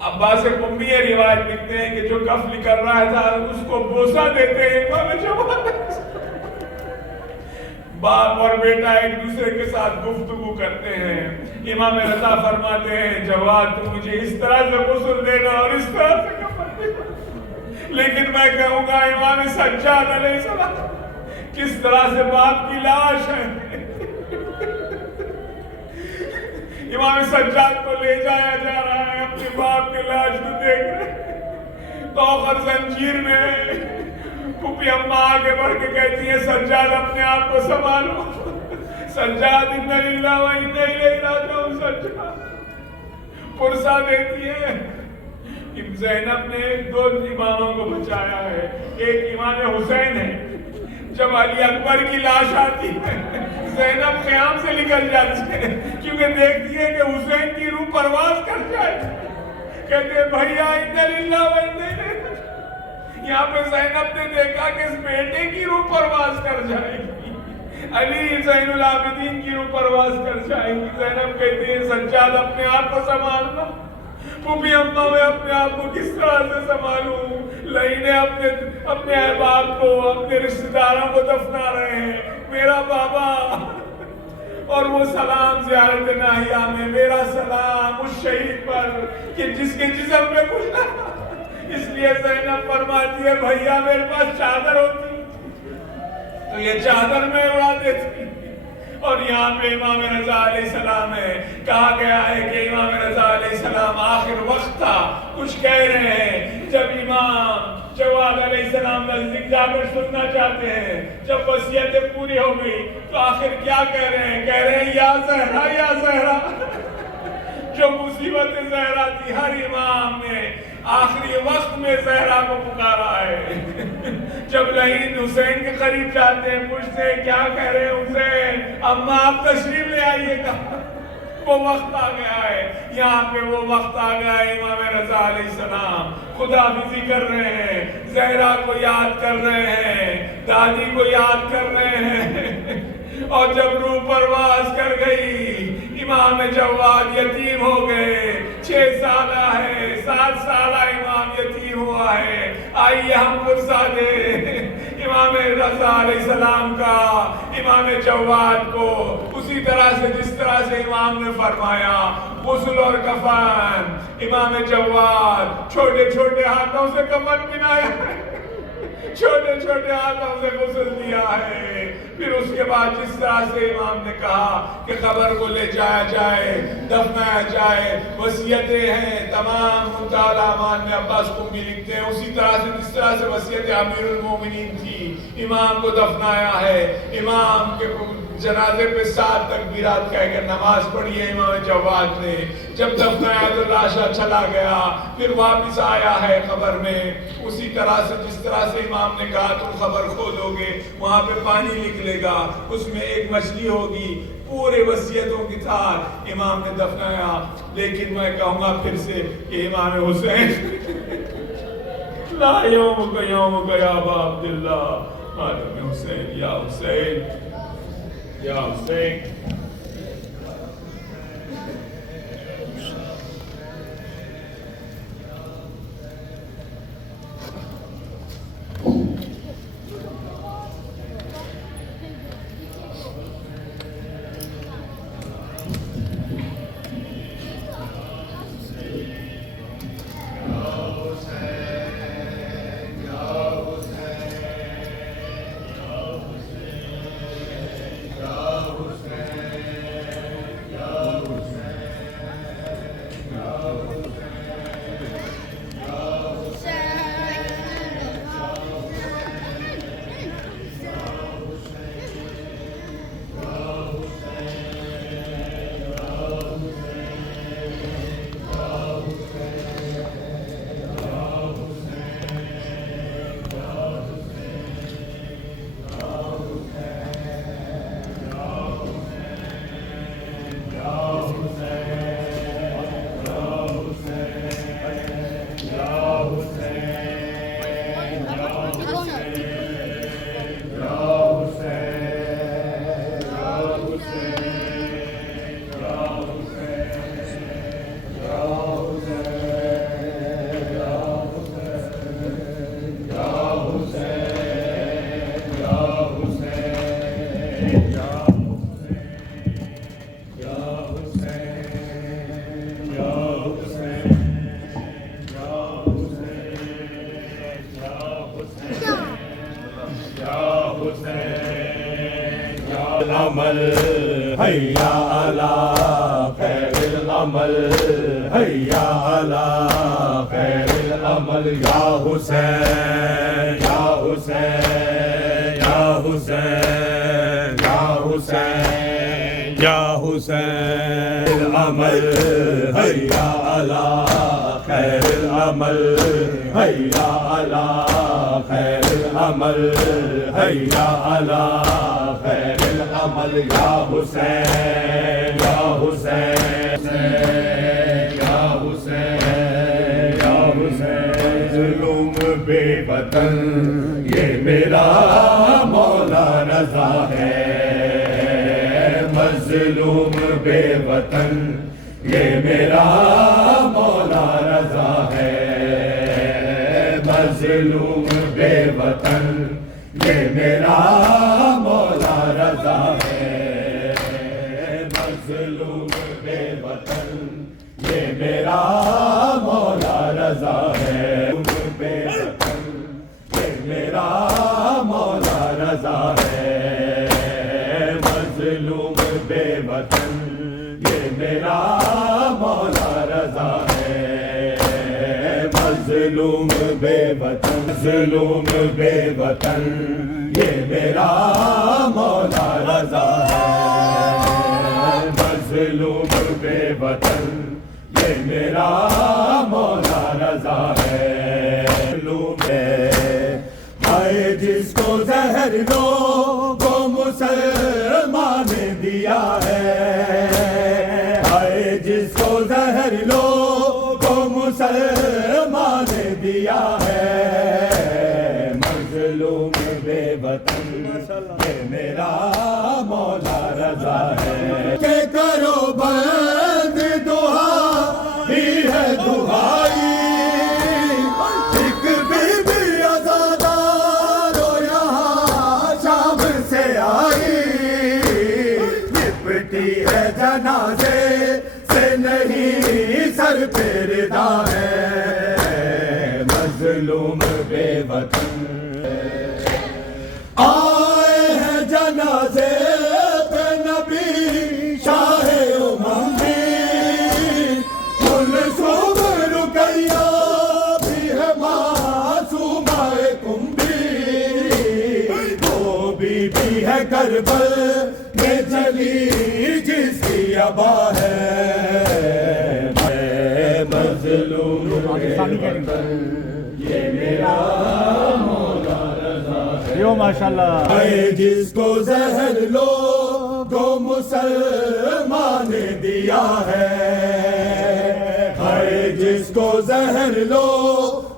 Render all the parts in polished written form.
عباس امی یہ روایت لکھتے ہیں کہ جو قفل کر رہا تھا اس کو بوسہ دیتے ہیں امام جواد۔ باپ اور بیٹا ایک دوسرے کے ساتھ گفتگو کرتے ہیں، امام رضا فرماتے ہیں جواد تو مجھے اس طرح سے غسل دینا اور اس طرح سے کفن دینا، لیکن میں کہوں گا امام سجاد علیہ السلام کس طرح سے باپ کی لاش ہے، امام سجاد کو لے جایا جا رہا ہے، اپنے باپ کی لاش کو دیکھ رہے تو آخر زنجیر میں ہے۔ پھوپھی اماں آگے بڑھ کے کہتی ہے سجاد اپنے آپ کو سنبھالو، سجاد انا للہ و انا الیہ راجعون، سجاد پرسہ دیتی ہے۔ زینب نے دو اماموں کو بچایا ہے، ایک امام حسین ہے، جب علی اکبر کی لاش آتی ہے زینب قیام سے نکل جاتی ہے کیونکہ دیکھتی ہے کہ حسین کی روح پرواز کر جائے، کہتے ہیں بھیا انا للہ و انا الیہ راجعون۔ یہاں پہ زینب نے دیکھا کہ اس بیٹے کی روح پرواز کر جائے گی، علی زین العابدین کی روح پرواز کر جائے گی۔ زینب کہتی ہے سجاد اپنے آپ کو سنبھالنا، پھوپھی اماں میں اپنے آپ کو کس طرح سے سنبھالوں، لہینے اپنے احباب کو اپنے رشتہ داروں کو دفنا رہے ہیں، میرا بابا اور وہ سلام زیارت ناہیہ میں میرا سلام اس شہید پر کہ جس کے جسم میں کچھ نہ، اس لیے زینب فرماتی ہے بھیا میرے پاس چادر ہوتی تو یہ چادر میں اڑا دیتی۔ اور یہاں پہ امام رضا علیہ السلام ہے، کہا گیا ہے کہ امام رضا علیہ السلام آخر وقت تھا، کچھ کہہ رہے ہیں، جب امام جواد علیہ السلام نزدیک جا کر سننا چاہتے ہیں، جب وصیتیں پوری ہو گئی تو آخر کیا کہہ رہے ہیں یا زہرا یا زہرا۔ جو مصیبت زہرا تھی ہر امام نے آخری وقت میں زہرا کو پکارا ہے۔ جب لعین حسین کے قریب جاتے ہیں پوچھتے ہیں کیا کہہ رہے ہیں حسین، اماں آپ تشریف لے آئیے گا، وہ وقت آ گیا ہے، یہاں پہ وہ وقت آ گیا ہے۔ امام رضا علیہ السلام خدا حافظی کر رہے ہیں، زہرا کو یاد کر رہے ہیں، دادی کو یاد کر رہے ہیں، اور جب روح پرواز کر گئی امام جواد یتیم ہو گئے، 6 سالہ ہے، 7 سالہ امام یتیم ہوا ہے، آئیے ہم پرسہ دیں امام رضا علیہ السلام کا امام جواد کو اسی طرح سے جس طرح سے امام نے فرمایا غسل اور کفن۔ امام جواد چھوٹے چھوٹے ہاتھوں سے کفن پہنایا ہے، چھوٹے چھوٹے ہاتھوں سے غسل دیا ہے، پھر اس کے بعد جس طرح سے امام نے کہا کہ قبر کو لے جایا جائے، دفنایا جائے، وصیتیں ہیں تمام مطالعہ امان میں عباس قمی لکھتے ہیں، اسی طرح سے جس طرح سے وصیت امیر المومنین تھی، امام کو دفنایا ہے، امام کے جنازے پہ 7 تکبیرات کہہ کر نماز پڑھی ہے امام جواد نے، جب دفنایا تو لاشا چلا گیا، پھر واپس آیا ہے قبر میں، اسی طرح سے جس طرح سے امام نے کہا تم قبر کھودو گے وہاں پہ پانی نکلے گا، اس میں ایک مچھلی ہوگی، پورے وصیتوں کی تھار امام نے دفنایا۔ لیکن میں کہوں گا پھر سے کہ امام حسین لا یوم کا یوم کا یا ابا عبداللہ، ماتم حسین یا حسین یا حسین۔ العمل حیا علی خیر العمل حیا علی خیر العمل یا حسین یا حسین یا حسین یا حسین یا حسین العمل حیا علی خیر العمل حیا علی خیر العمل حیا علی خیر العمل یا حسین یا حسین یا حسین یا حسین ظلم بے وطن یہ میرا مولا رضا ہے مظلوم بے وطن یہ میرا مولا رضا ہے مظلوم بے وطن یہ میرا مولا رضا ہے مظلوم بے وطن یہ میرا مولا رضا ہے بے وطن یہ میرا مولا رضا ہے مظلوم بے وطن یہ میرا مولا رضا ہے مظلوم بے وطن مظلوم بے وطن یہ میرا مولا رضا ہے مظلوم بے وطن یہ میرا مولا رضا ہے ہائے جس کو زہر لو وہ مسلمان نے دیا ہے ہائے جس کو زہر لو وہ مسلمان نے دیا ہے مظلوم بے وطن یہ میرا مولا رضا ہے کہ کرو بند دعا ہی ہے دعائی ایک بی بی عزادار ہو یہاں شام سے آئی لپٹی ہے جنازے سے نہیں سر پہ ردا ہے مظلوم بے وطن آئے ہیں جنازے پہ نبی شاہ امم بھی کلثوم رقیہ بھی ہے معصومہ کمبی وہ بی بی ہے کربل میں چلی جس کی ابا ہے مظلوم بے وطن یہ میرا مولا رضا ہے ماشاءاللہ جس کو زہر لو کو مسلمان نے دیا ہے ہائے جس کو زہر لو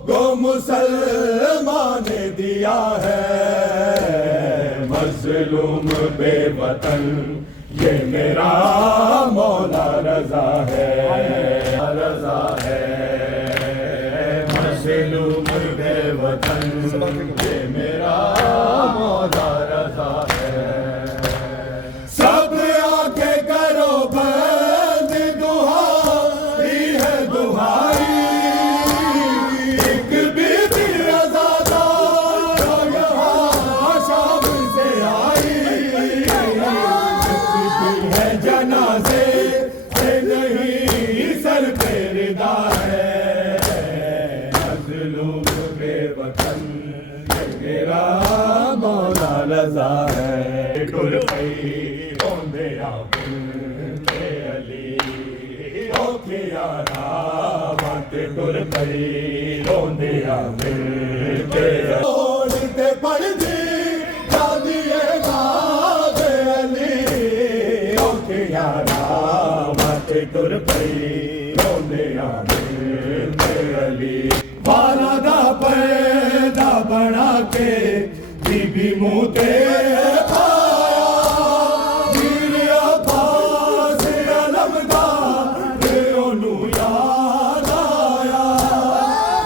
کو مسلمان نے دیا ہے مظلوم بے وطن یہ میرا مولا رضا ہے رضا ہے مظلوم بے وطن یہ میرا مولا رضا ہے سب آنکھیں کرو بند دعائی ہے دعائی ایک بی بی عزادار ہو یہاں شام سے آئی لپٹی ہے جنازے سے نہیں سر پہ ردا ہے مظلوم بے وطن یہ میرا مولا رضا ہے ٹر پئی روندے بنتے علی او کیارا بات ٹر پئی روندے بنتے تے پڑھ دی جادی بات علی او کیارا بات ٹر پئی روندے بنتے علی والا دا پیدا بنا کے بی بی منہ تے پایا ویر عباس علمدار انہوں یاد آیا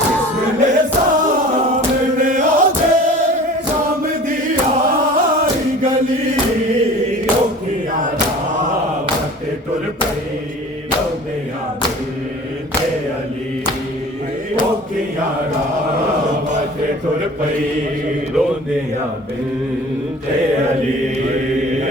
اس ویلے سامنے آدھے شام دی آئی گلی او کیا دعوت ٹر پئی روندے بنتے علی او کیا دعوت ٹر پئی روندے بنتے علی